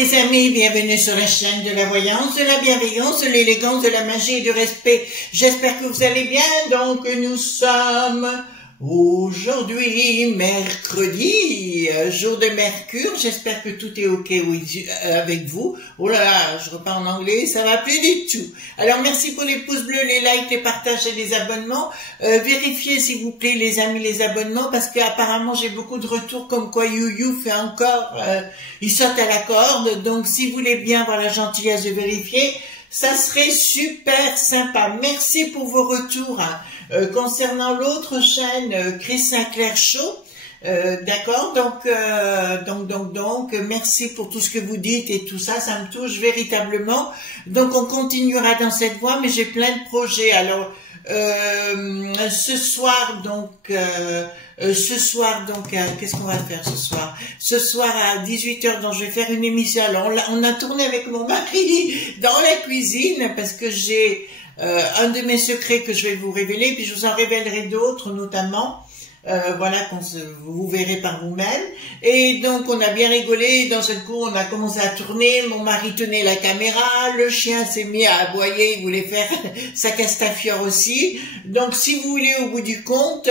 les amis, bienvenue sur la chaîne de la voyance, de la bienveillance, de l'élégance, de la magie et du respect. J'espère que vous allez bien. Donc nous sommes aujourd'hui mercredi, jour de Mercure. J'espère que tout est ok avec vous. Oh là là, je repars en anglais, ça va plus du tout. Alors merci pour les pouces bleus, les likes, les partages et les abonnements. Vérifiez s'il vous plaît les amis les abonnements parce qu'apparemment j'ai beaucoup de retours comme quoi You fait encore, il saute à la corde. Donc si vous voulez bien avoir la gentillesse de vérifier, ça serait super sympa. Merci pour vos retours. Concernant l'autre chaîne, Chris Sinclair Show, d'accord, donc, merci pour tout ce que vous dites et tout ça, ça me touche véritablement. Donc, on continuera dans cette voie, mais j'ai plein de projets. Alors, ce soir, qu'est-ce qu'on va faire ce soir? Ce soir à 18h, donc je vais faire une émission. Alors, on a tourné avec mon mari dans la cuisine parce que j'ai un de mes secrets que je vais vous révéler, puis je vous en révélerai d'autres, notamment, voilà, vous verrez par vous-même. Et donc, on a bien rigolé, dans ce coup, on a commencé à tourner, mon mari tenait la caméra, le chien s'est mis à aboyer, il voulait faire sa castafiore aussi. Donc, si vous voulez, au bout du compte,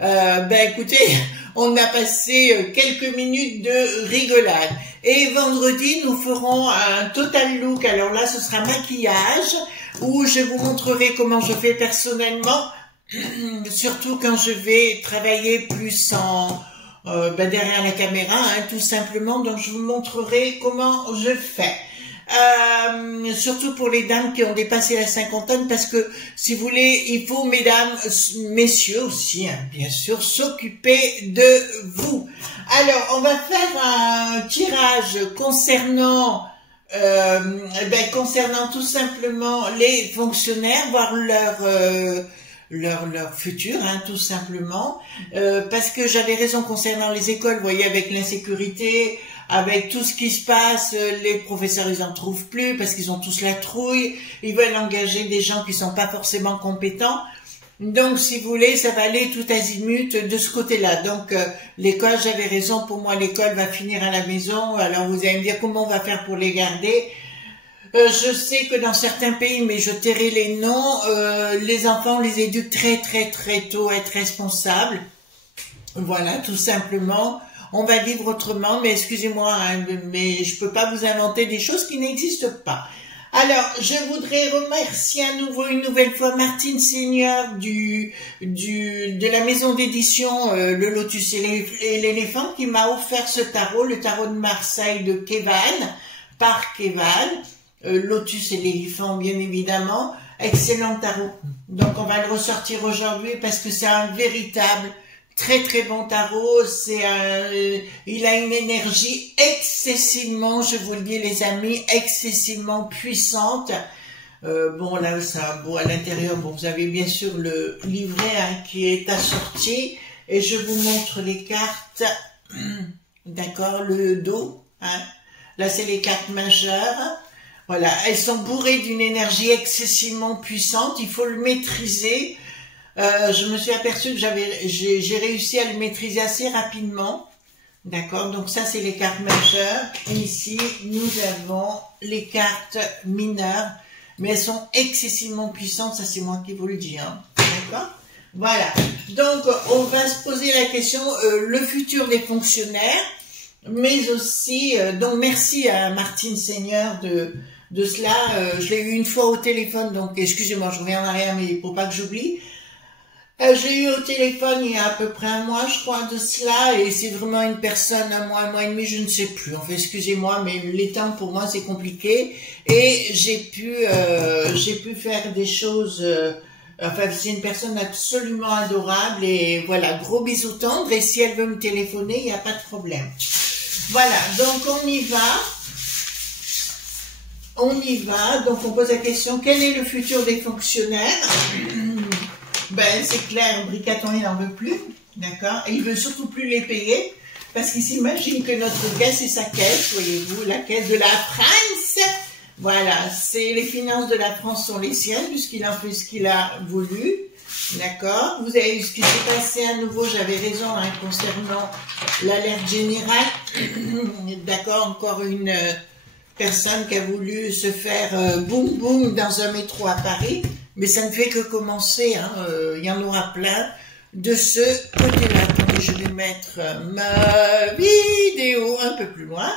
écoutez, on a passé quelques minutes de rigolade. Et vendredi, nous ferons un total look. Alors là, ce sera maquillage, où je vous montrerai comment je fais personnellement, surtout quand je vais travailler plus derrière la caméra, tout simplement. Donc, je vous montrerai comment je fais. Surtout pour les dames qui ont dépassé la cinquantaine, parce que si vous voulez, il faut, mesdames, messieurs aussi, bien sûr, s'occuper de vous. Alors, on va faire un tirage concernant tout simplement les fonctionnaires, voir leur futur, tout simplement, parce que j'avais raison concernant les écoles, vous voyez, avec l'insécurité, avec tout ce qui se passe, les professeurs ils en trouvent plus parce qu'ils ont tous la trouille, ils veulent engager des gens qui sont pas forcément compétents. Donc si vous voulez, ça va aller tout azimut de ce côté-là. Donc l'école, j'avais raison, pour moi l'école va finir à la maison. Alors vous allez me dire comment on va faire pour les garder. Je sais que dans certains pays, mais je tairai les noms, les enfants on les éduquent très tôt à être responsables. Voilà, tout simplement. On va vivre autrement, mais excusez-moi, mais je peux pas vous inventer des choses qui n'existent pas. Alors, je voudrais remercier à nouveau, une nouvelle fois, Martine Seigneur de la maison d'édition Le Lotus et l'éléphant qui m'a offert ce tarot, le tarot de Marseille de Kevan, par Kevan, Lotus et l'éléphant bien évidemment, excellent tarot. Donc on va le ressortir aujourd'hui parce que c'est un véritable très bon tarot. Il a une énergie excessivement, je vous le dis les amis, excessivement puissante. Bon là c'est un beau à l'intérieur. Bon, vous avez bien sûr le livret qui est assorti et je vous montre les cartes. D'accord, le dos. Là c'est les cartes majeures. Voilà, elles sont bourrées d'une énergie excessivement puissante. Il faut le maîtriser. Je me suis aperçue que j'ai réussi à le maîtriser assez rapidement. D'accord, donc ça c'est les cartes majeures. Et ici, nous avons les cartes mineures. Mais elles sont excessivement puissantes, ça c'est moi qui vous le dis. D'accord. Voilà, donc on va se poser la question, le futur des fonctionnaires. Mais aussi, donc merci à Martine Seigneur de cela. Je l'ai eu une fois au téléphone, donc excusez-moi, je reviens en arrière, mais pour pas que j'oublie. J'ai eu au téléphone il y a à peu près un mois, je crois, de cela, et c'est vraiment une personne, un mois et demi, je ne sais plus. Enfin, excusez-moi, mais les temps pour moi c'est compliqué, et j'ai pu faire des choses. Enfin, c'est une personne absolument adorable, et voilà, gros bisous tendres. Et si elle veut me téléphoner, il n'y a pas de problème. Voilà, donc on y va. Donc on pose la question, quel est le futur des fonctionnaires? C'est clair, Bricaton il n'en veut plus, d'accord, et il veut surtout plus les payer, parce qu'il s'imagine que notre caisse est sa caisse, voyez-vous, la caisse de la France. Voilà, c'est les finances de la France sont les siennes, puisqu'il en fait ce qu'il a voulu, d'accord. Vous avez vu ce qui s'est passé à nouveau, j'avais raison concernant l'alerte générale, d'accord, encore une personne qui a voulu se faire boum boum dans un métro à Paris, mais ça ne fait que commencer, hein, y en aura plein de ce côté-là. Attendez, je vais mettre ma vidéo un peu plus loin.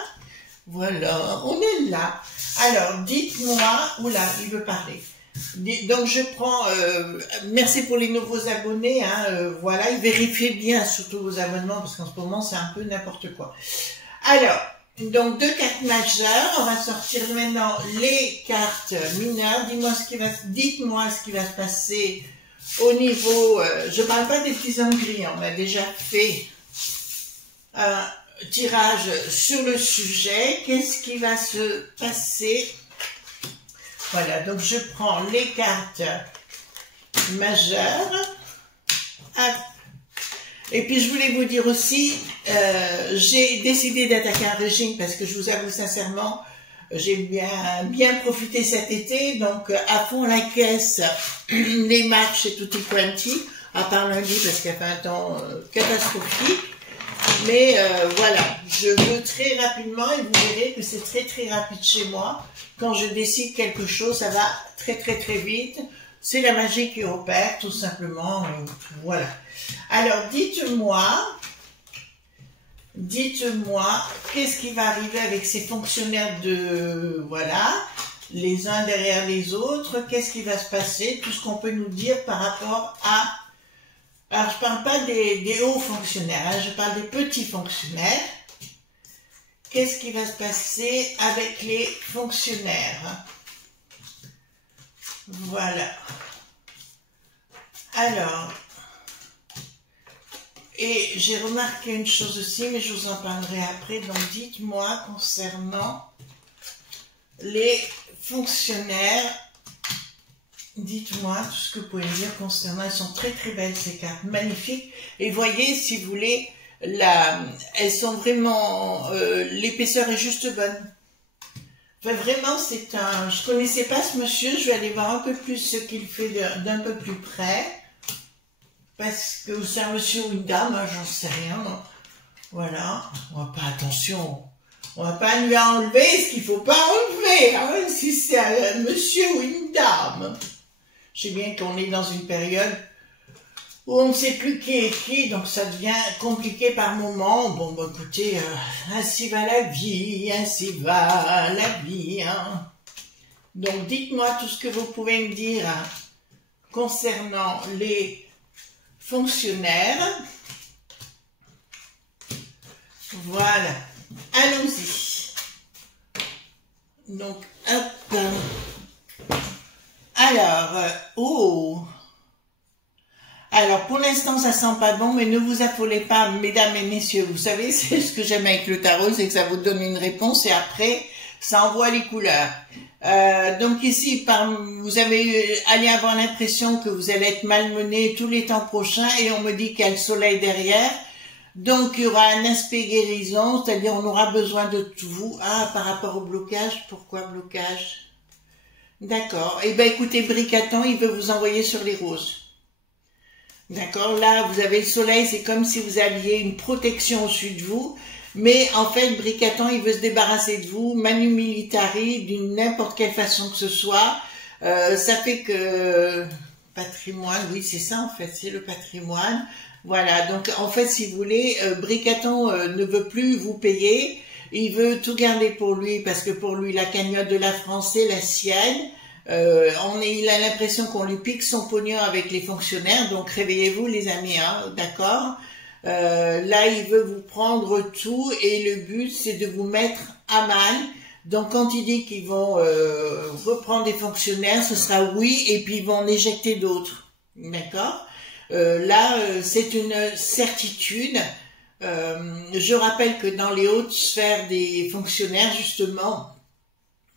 Voilà, on est là. Alors, dites-moi, oula, il veut parler. Donc je prends, merci pour les nouveaux abonnés, hein, voilà, et vérifiez bien surtout vos abonnements, parce qu'en ce moment c'est un peu n'importe quoi. Alors, donc 2 cartes majeures, on va sortir maintenant les cartes mineures. Dites-moi ce qui va se passer au niveau, je ne parle pas des petits hommes gris, on a déjà fait un tirage sur le sujet. Qu'est-ce qui va se passer? Voilà, donc je prends les cartes majeures. Et puis je voulais vous dire aussi, j'ai décidé d'attaquer un régime parce que je vous avoue sincèrement, j'ai bien profité cet été, donc à fond la caisse, les marches et tutti quanti, à part lundi parce qu'il y a fait un temps catastrophique. Mais voilà, je veux très rapidement et vous verrez que c'est très rapide chez moi. Quand je décide quelque chose, ça va très vite. C'est la magie qui opère, tout simplement. Voilà. Alors, dites-moi, qu'est-ce qui va arriver avec ces fonctionnaires de, voilà, les uns derrière les autres, qu'est-ce qui va se passer, tout ce qu'on peut nous dire par rapport à, alors je parle pas des hauts fonctionnaires, hein, je parle des petits fonctionnaires. Qu'est-ce qui va se passer avec les fonctionnaires? Voilà. Alors, et j'ai remarqué une chose aussi, mais je vous en parlerai après. Donc, dites-moi concernant les fonctionnaires. Dites-moi tout ce que vous pouvez me dire concernant. Elles sont très belles ces cartes, magnifiques. Et voyez, si vous voulez, elles sont vraiment, l'épaisseur est juste bonne. Enfin, vraiment, c'est un, je connaissais pas ce monsieur, je vais aller voir un peu plus ce qu'il fait d'un peu plus près. Parce que c'est un monsieur ou une dame, hein, j'en sais rien. Voilà, on va pas, attention, on va pas lui enlever ce qu'il faut pas enlever, hein, si c'est un monsieur ou une dame. Je sais bien qu'on est dans une période où on ne sait plus qui est qui, donc ça devient compliqué par moment. Bon, bah, écoutez, ainsi va la vie, ainsi va la vie. Hein. Donc, dites-moi tout ce que vous pouvez me dire hein, concernant les fonctionnaires. Voilà, allons-y. Donc, hop. Alors, oh. Alors, pour l'instant, ça sent pas bon, mais ne vous affolez pas, mesdames et messieurs. Vous savez, c'est ce que j'aime avec le tarot, c'est que ça vous donne une réponse et après, ça envoie les couleurs. Donc ici, vous allez avoir l'impression que vous allez être malmené tous les temps prochains et on me dit qu'il y a le soleil derrière. Donc, il y aura un aspect guérison, c'est-à-dire on aura besoin de vous. Ah, par rapport au blocage, pourquoi blocage? D'accord. Eh bien, écoutez, Bricaton, il veut vous envoyer sur les roses. D'accord, là vous avez le soleil, c'est comme si vous aviez une protection au-dessus de vous, mais en fait Bricaton il veut se débarrasser de vous, manu militari, d'une n'importe quelle façon que ce soit, ça fait que, patrimoine, oui c'est ça en fait, c'est le patrimoine, voilà, donc en fait si vous voulez, Bricaton ne veut plus vous payer, il veut tout garder pour lui, parce que pour lui la cagnotte de la France c'est la sienne. Il a l'impression qu'on lui pique son pognon avec les fonctionnaires, donc réveillez-vous les amis, hein, d'accord. Là, il veut vous prendre tout et le but, c'est de vous mettre à mal. Donc, quand il dit qu'ils vont reprendre des fonctionnaires, ce sera oui, et puis ils vont en éjecter d'autres, d'accord. Là, c'est une certitude. Je rappelle que dans les hautes sphères des fonctionnaires, justement,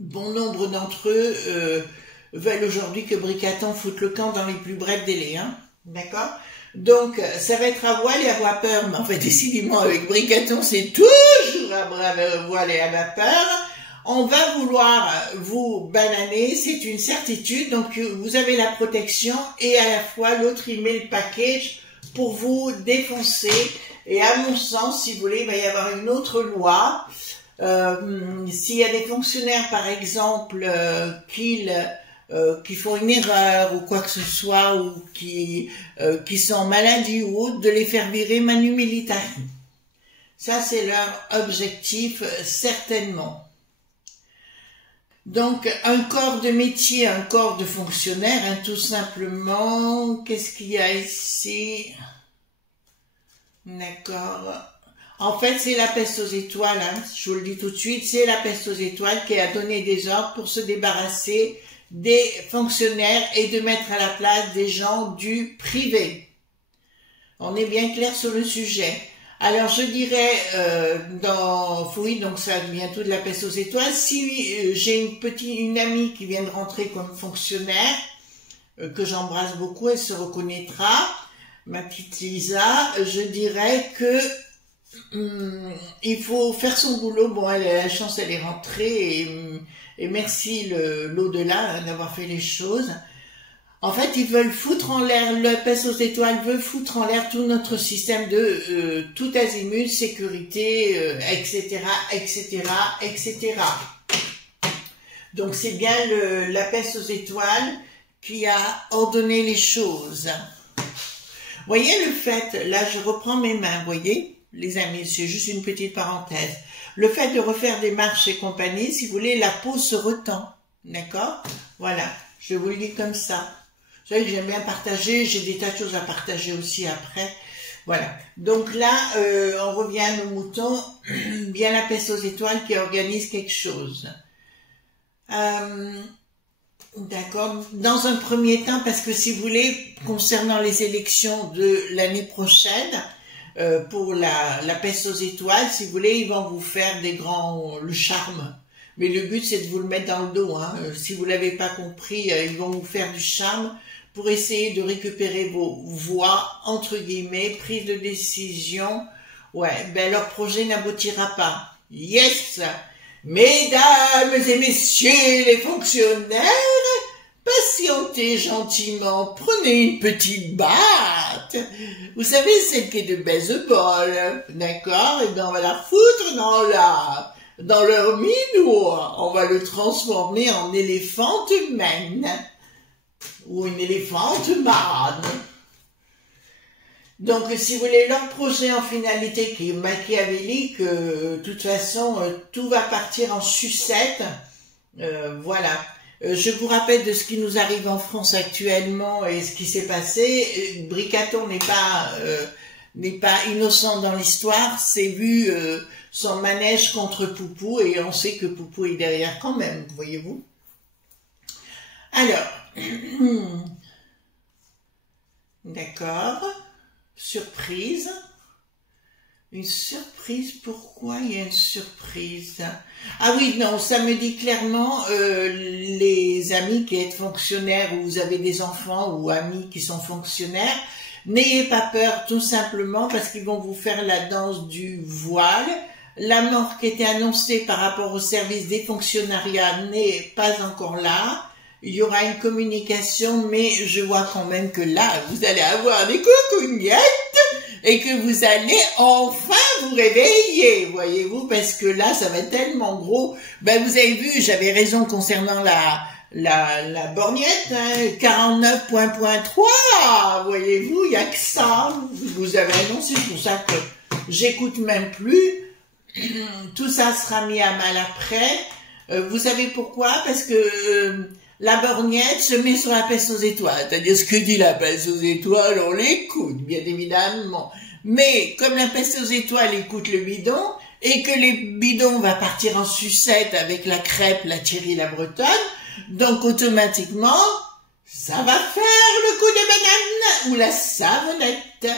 bon nombre d'entre eux veulent aujourd'hui que Bricaton foute le camp dans les plus brefs délais, hein, d'accord. Donc, ça va être à voile et à vapeur, mais en fait, décidément, avec Bricaton, c'est toujours à voile et à vapeur. On va vouloir vous bananer, c'est une certitude, donc vous avez la protection, et à la fois, l'autre, il met le package pour vous défoncer, et à mon sens, si vous voulez, il va y avoir une autre loi, S'il y a des fonctionnaires, par exemple, qui font une erreur ou quoi que ce soit, ou qui sont en maladie ou autre, de les faire virer manu militari. Ça, c'est leur objectif, certainement. Donc, un corps de métier, un corps de fonctionnaire, hein, tout simplement. Qu'est-ce qu'il y a ici? D'accord. En fait, c'est la peste aux étoiles, hein, je vous le dis tout de suite, c'est la peste aux étoiles qui a donné des ordres pour se débarrasser des fonctionnaires et de mettre à la place des gens du privé. On est bien clair sur le sujet. Alors, je dirais, oui, donc ça vient tout de la peste aux étoiles. Si j'ai une amie qui vient de rentrer comme fonctionnaire, que j'embrasse beaucoup, elle se reconnaîtra, ma petite Lisa, je dirais que il faut faire son boulot. Bon, elle a la chance, elle est rentrée et merci l'au-delà hein, d'avoir fait les choses. En fait, ils veulent foutre en l'air, la peste aux étoiles veut foutre en l'air tout notre système de tout azimut, sécurité, etc., etc., etc. Donc c'est bien la peste aux étoiles qui a ordonné les choses. Voyez le fait, là je reprends mes mains, voyez les amis, c'est juste une petite parenthèse. Le fait de refaire des marches et compagnie, si vous voulez, la peau se retend, d'accord? Voilà, je vous le dis comme ça. Vous savez que j'aime bien partager, j'ai des tas de choses à partager aussi après. Voilà, donc là, on revient à nos moutons, bien la peste aux étoiles qui organise quelque chose. D'accord. Dans un premier temps, parce que si vous voulez, concernant les élections de l'année prochaine, pour la peste aux étoiles, si vous voulez, ils vont vous faire le charme. Mais le but, c'est de vous le mettre dans le dos. Hein. Si vous l'avez pas compris, ils vont vous faire du charme pour essayer de récupérer vos voix, entre guillemets, prise de décision. Ouais, ben leur projet n'aboutira pas. Yes! Mesdames et messieurs les fonctionnaires, patientez gentiment, prenez une petite batte. Vous savez, celle qui est de baseball, d'accord? Et bien on va la foutre dans leur minois. On va le transformer en éléphante man ou une éléphante marade. Donc, si vous voulez, leur projet en finalité qui est machiavélique, de toute façon, tout va partir en sucette. Voilà. Je vous rappelle de ce qui nous arrive en France actuellement et ce qui s'est passé. Bricaton n'est pas innocent dans l'histoire. C'est vu son manège contre Poupou et on sait que Poupou est derrière quand même, voyez-vous. Alors, d'accord. Surprise. Une surprise, pourquoi il y a une surprise? Ah oui, non, ça me dit clairement, les amis qui êtes fonctionnaires ou vous avez des enfants ou amis qui sont fonctionnaires, n'ayez pas peur tout simplement parce qu'ils vont vous faire la danse du voile. La mort qui était annoncée par rapport au service des fonctionnariats n'est pas encore là. Il y aura une communication, mais je vois quand même que là, vous allez avoir des coucougnettes et que vous allez enfin vous réveiller, voyez-vous, parce que là, ça va être tellement gros. Ben, vous avez vu, j'avais raison concernant la borgnette, hein, 49.3, voyez-vous, il y a que ça. Vous avez raison, c'est pour ça que j'écoute même plus. Tout ça sera mis à mal après. Vous savez pourquoi? Parce que la borgnette se met sur la peste aux étoiles. C'est-à-dire ce que dit la peste aux étoiles, on l'écoute, bien évidemment. Mais comme la peste aux étoiles écoute le bidon, et que les bidons va partir en sucette avec la crêpe, la Thierry, la Bretonne, donc automatiquement, ça va faire le coup de banane ou la savonnette.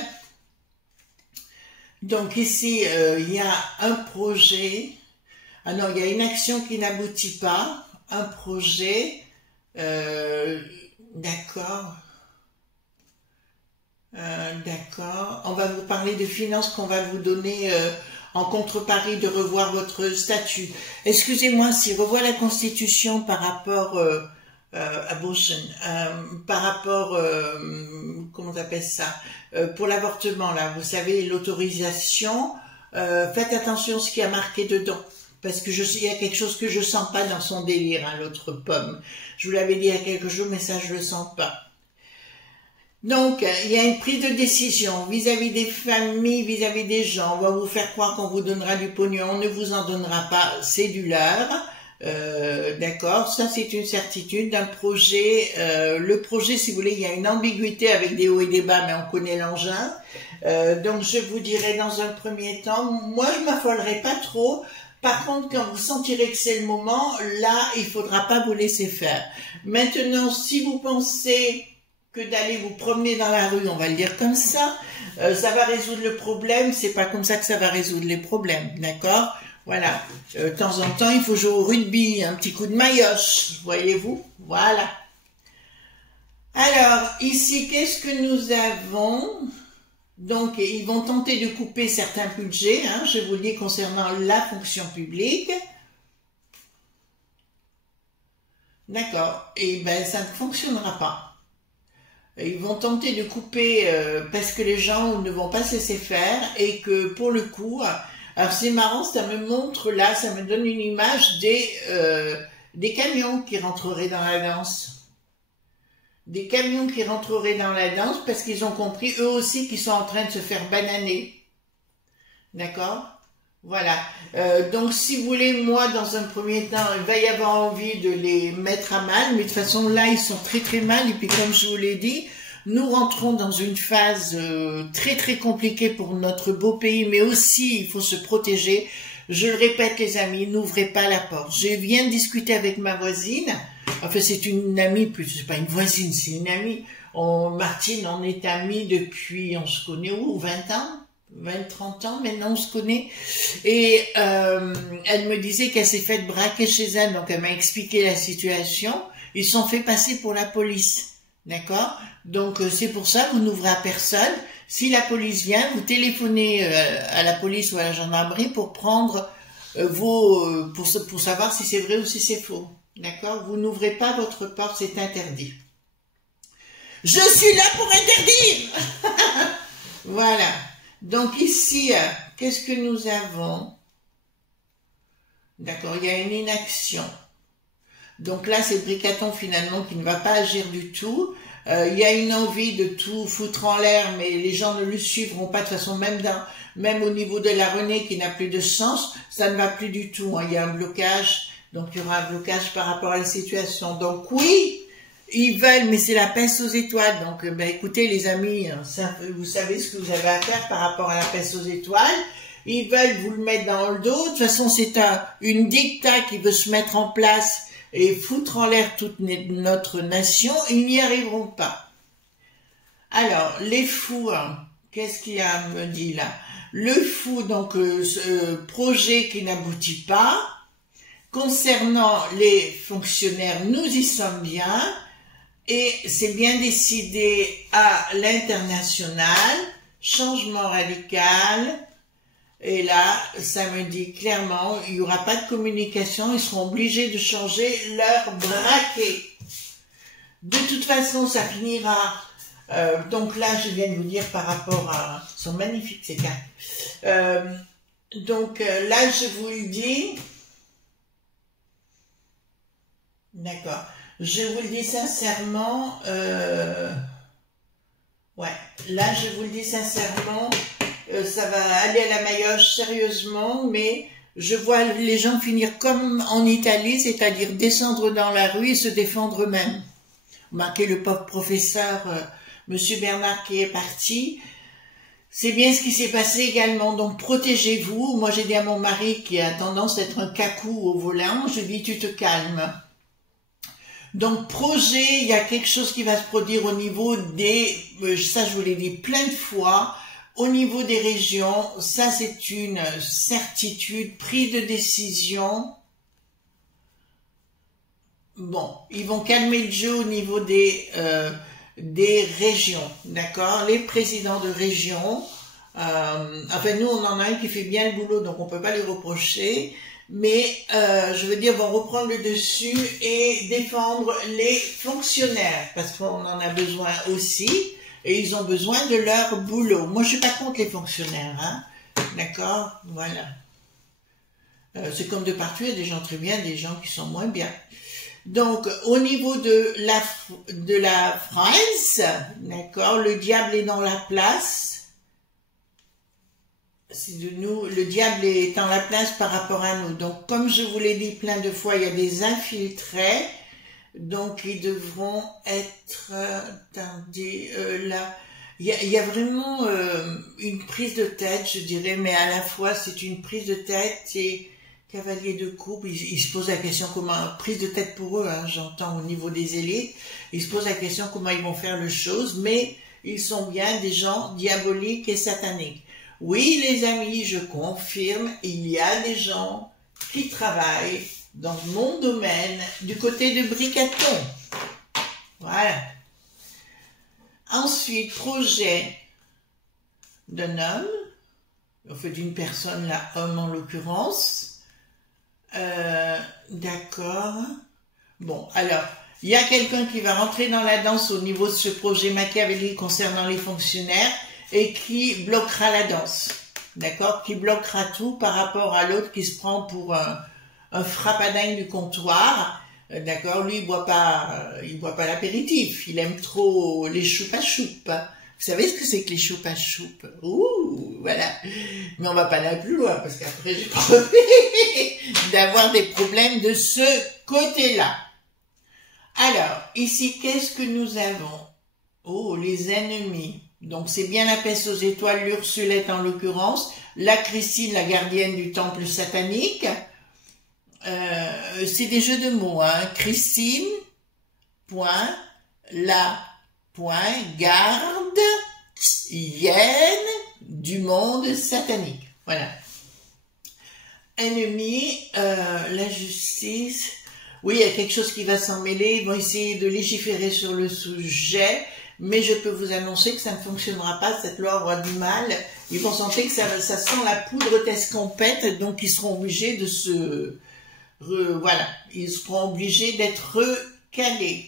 Donc ici, il y a un projet. Ah non, il y a une action qui n'aboutit pas. Un projet. D'accord. D'accord. On va vous parler de finances qu'on va vous donner en contrepartie de revoir votre statut. Excusez-moi, si revoit la Constitution par rapport abortion, par rapport comment on appelle ça, pour l'avortement là, vous savez l'autorisation. Faites attention à ce qui a marqué dedans. parce que il y a quelque chose que je sens pas dans son délire, hein, l'autre pomme. Je vous l'avais dit il y a quelques jours, mais ça je le sens pas. Donc, il y a une prise de décision vis-à-vis des familles, vis-à-vis des gens. On va vous faire croire qu'on vous donnera du pognon, on ne vous en donnera pas, c'est du leurre. D'accord, ça c'est une certitude d'un projet. Le projet, si vous voulez, il y a une ambiguïté avec des hauts et des bas, mais on connaît l'engin. Donc, je vous dirais dans un premier temps, moi je m'affolerai pas trop. Par contre, quand vous sentirez que c'est le moment, là, il faudra pas vous laisser faire. Maintenant, si vous pensez que d'aller vous promener dans la rue, on va le dire comme ça va résoudre le problème, c'est pas comme ça que ça va résoudre les problèmes, d'accord? Voilà, de temps en temps, il faut jouer au rugby, un petit coup de maillotche, voyez-vous? Voilà. Alors, ici, qu'est-ce que nous avons? Donc, ils vont tenter de couper certains budgets, hein, je vous le dis concernant la fonction publique. D'accord, et ben ça ne fonctionnera pas. Ils vont tenter de couper parce que les gens ne vont pas se laisser faire et que pour le coup, alors c'est marrant, ça me montre là, ça me donne une image des camions qui rentreraient dans la danse. Des camions qui rentreraient dans la danse parce qu'ils ont compris eux aussi qu'ils sont en train de se faire bananer. D'accord ? Voilà. Donc si vous voulez, moi dans un premier temps, il va y avoir envie de les mettre à mal, mais de toute façon là ils sont très très mal et puis comme je vous l'ai dit, nous rentrons dans une phase très très compliquée pour notre beau pays, mais aussi il faut se protéger. Je le répète les amis, n'ouvrez pas la porte. Je viens de discuter avec ma voisine, enfin c'est une amie, plus c'est pas une voisine, c'est une amie. Martine, on est amis depuis, on se connaît où, 20 ans 20-30 ans, maintenant on se connaît, et elle me disait qu'elle s'est faite braquer chez elle, donc elle m'a expliqué la situation, ils sont fait passer pour la police, d'accord? Donc c'est pour ça, vous n'ouvrez à personne, si la police vient, vous téléphonez à la police ou à la gendarmerie pour prendre pour savoir si c'est vrai ou si c'est faux, d'accord? Vous n'ouvrez pas votre porte, c'est interdit. Je suis là pour interdire. Voilà. Donc ici, qu'est-ce que nous avons? D'accord, il y a une inaction. Donc là, c'est Bricaton finalement qui ne va pas agir du tout. Il y a une envie de tout foutre en l'air, mais les gens ne le suivront pas de toute façon, même au niveau de la Renée qui n'a plus de sens, ça ne va plus du tout. Hein. Il y a un blocage, donc il y aura un blocage par rapport à la situation. Donc oui, ils veulent, mais c'est la pince aux étoiles. Donc, ben, écoutez, les amis, vous savez ce que vous avez à faire par rapport à la pince aux étoiles. Ils veulent vous le mettre dans le dos. De toute façon, c'est une dicta qui veut se mettre en place et foutre en l'air toute notre nation. Ils n'y arriveront pas. Alors, les fous, hein, qu'est-ce qu'il y a me dit là? Le fou, donc, ce projet qui n'aboutit pas. Concernant les fonctionnaires, nous y sommes bien. Et c'est bien décidé à l'international, changement radical, et là, ça me dit clairement, il n'y aura pas de communication, ils seront obligés de changer leur braquet. De toute façon, ça finira, donc là, je viens de vous dire par rapport à, ils sont magnifiques ces cartes. Donc là, je vous le dis, d'accord. Je vous le dis sincèrement, ouais, là je vous le dis sincèrement, ça va aller à la maillotche sérieusement, mais je vois les gens finir comme en Italie, c'est-à-dire descendre dans la rue et se défendre eux-mêmes. Marquez le pauvre professeur, Monsieur Bernard qui est parti, c'est bien ce qui s'est passé également, donc protégez-vous. Moi j'ai dit à mon mari qui a tendance à être un cacou au volant, je dis tu te calmes. Donc projet, il y a quelque chose qui va se produire au niveau des, ça je vous l'ai dit plein de fois, au niveau des régions, ça c'est une certitude, prise de décision. Bon, ils vont calmer le jeu au niveau des régions, d'accord? Les présidents de région, enfin nous on en a un qui fait bien le boulot, donc on peut pas les reprocher. Mais je veux dire, vont reprendre le dessus et défendre les fonctionnaires, parce qu'on en a besoin aussi, et ils ont besoin de leur boulot. Moi, je suis pas contre les fonctionnaires, hein, d'accord, voilà. C'est comme de partout, il y a des gens très bien, des gens qui sont moins bien. Donc, au niveau de la France, d'accord, le diable est dans la place. C'est de nous, le diable est dans la place par rapport à nous. Donc, comme je vous l'ai dit plein de fois, il y a des infiltrés. Donc, ils devront être, attendez, là, il y a vraiment une prise de tête, je dirais, mais à la fois, c'est une prise de tête et cavalier de coupe, ils se posent la question comment, prise de tête pour eux, hein, j'entends au niveau des élites, ils se posent la question comment ils vont faire les choses, mais ils sont bien des gens diaboliques et sataniques. Oui, les amis, je confirme, il y a des gens qui travaillent dans mon domaine du côté de Bricaton. Voilà. Ensuite, projet d'un homme, en fait d'une personne, là, homme en l'occurrence. D'accord. Bon, alors, il y a quelqu'un qui va rentrer dans la danse au niveau de ce projet machiavélique concernant les fonctionnaires et qui bloquera la danse. D'accord? Qui bloquera tout par rapport à l'autre qui se prend pour un frappadingue du comptoir. D'accord? Lui, il boit pas l'apéritif. Il aime trop les choupa-choup. Vous savez ce que c'est que les choupa-choup? Ouh, voilà. Mais on va pas aller plus loin parce qu'après j'ai promis d'avoir des problèmes de ce côté-là. Alors, ici, qu'est-ce que nous avons? Oh, les ennemis. Donc, c'est bien la peste aux étoiles, l'Ursulette en l'occurrence, la Christine, la gardienne du temple satanique. C'est des jeux de mots, hein. Christine, point, la, point, garde, hyène du monde satanique. Voilà. Ennemi, la justice. Oui, il y a quelque chose qui va s'en mêler. Ils vont essayer de légiférer sur le sujet, mais je peux vous annoncer que ça ne fonctionnera pas. Cette loi aura du mal. Ils vont sentir que ça sent la poudre d'escampette, donc ils seront obligés de se... voilà, ils seront obligés d'être recalés.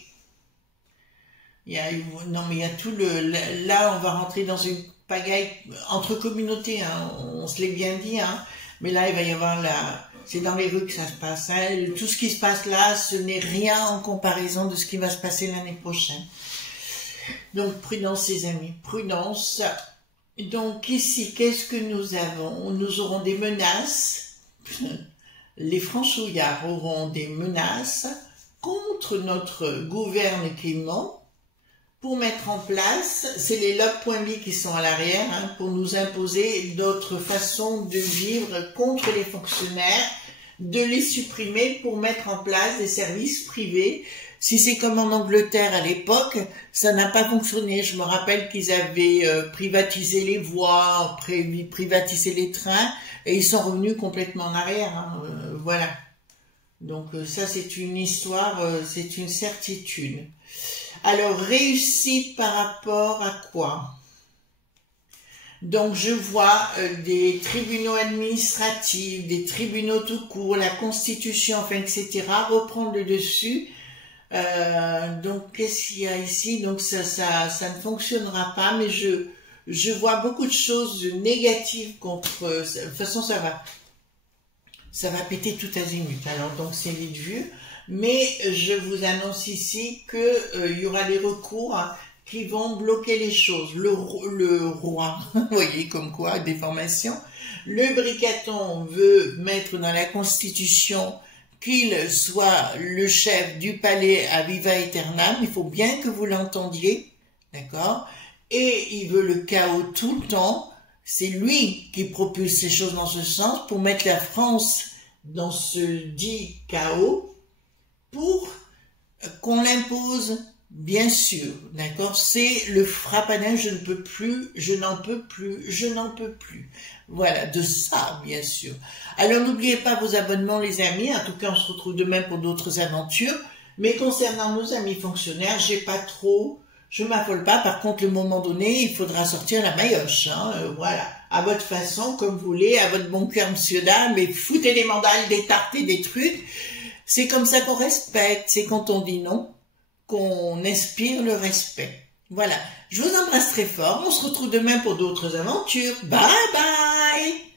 Non, mais il y a tout là, on va rentrer dans une pagaille entre communautés, hein, on se l'est bien dit, hein, mais là, il va y avoir c'est dans les rues que ça se passe, hein, tout ce qui se passe là, ce n'est rien en comparaison de ce qui va se passer l'année prochaine. Donc, prudence, les amis, prudence. Donc, ici, qu'est-ce que nous avons? Nous aurons des menaces. Les franchouillards auront des menaces contre notre gouverne qui ment pour mettre en place, c'est les lobes.ly qui sont à l'arrière, hein, pour nous imposer d'autres façons de vivre contre les fonctionnaires, de les supprimer pour mettre en place des services privés. Si c'est comme en Angleterre à l'époque, ça n'a pas fonctionné. Je me rappelle qu'ils avaient privatisé les voies, privatisé les trains, et ils sont revenus complètement en arrière. Hein, voilà. Donc ça, c'est une histoire, c'est une certitude. Alors, réussite par rapport à quoi? Donc, je vois des tribunaux administratifs, des tribunaux tout court, la Constitution, enfin, etc., reprendre le dessus. Donc, qu'est-ce qu'il y a ici? Donc, ça ne fonctionnera pas, mais je vois beaucoup de choses négatives contre... de toute façon, ça va péter tout azimut. Alors, donc, c'est vite vu. Mais je vous annonce ici qu'il y aura des recours qui vont bloquer les choses. Le roi, vous voyez comme quoi, des formations. Le Bricaton veut mettre dans la Constitution qu'il soit le chef du palais à viva aeternam. Il faut bien que vous l'entendiez, d'accord? Et il veut le chaos tout le temps. C'est lui qui propulse ces choses dans ce sens pour mettre la France dans ce dit chaos, pour qu'on l'impose, bien sûr, d'accord? C'est le frappadin, je ne peux plus, je n'en peux plus, je n'en peux plus. Voilà, de ça, bien sûr. Alors, n'oubliez pas vos abonnements, les amis. En tout cas, on se retrouve demain pour d'autres aventures. Mais concernant nos amis fonctionnaires, je m'affole pas. Par contre, le moment donné, il faudra sortir la maillotche, hein, voilà. À votre façon, comme vous voulez, à votre bon cœur, monsieur, dame, mais foutez des mandales, des tartes et des trucs. C'est comme ça qu'on respecte, c'est quand on dit non qu'on inspire le respect. Voilà, je vous embrasse très fort, on se retrouve demain pour d'autres aventures. Bye bye!